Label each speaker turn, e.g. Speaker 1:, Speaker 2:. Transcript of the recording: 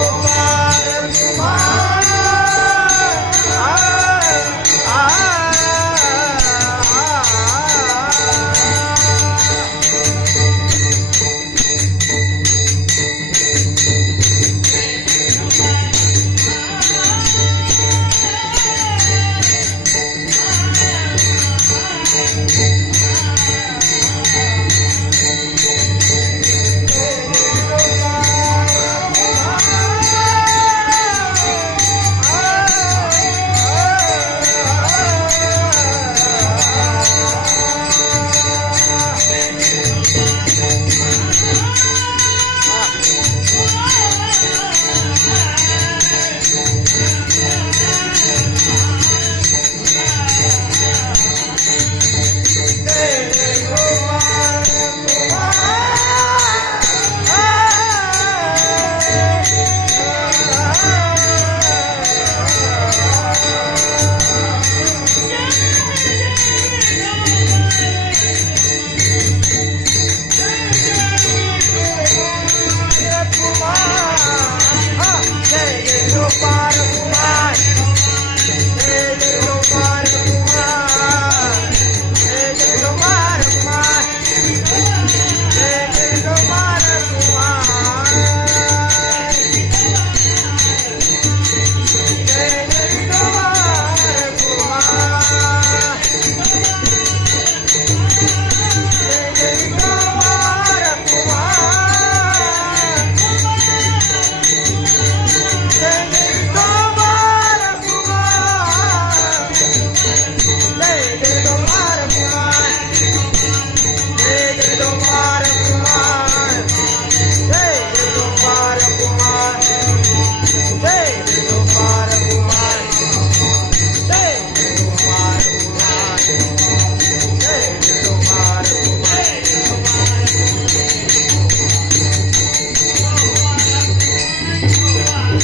Speaker 1: Gopal Kumar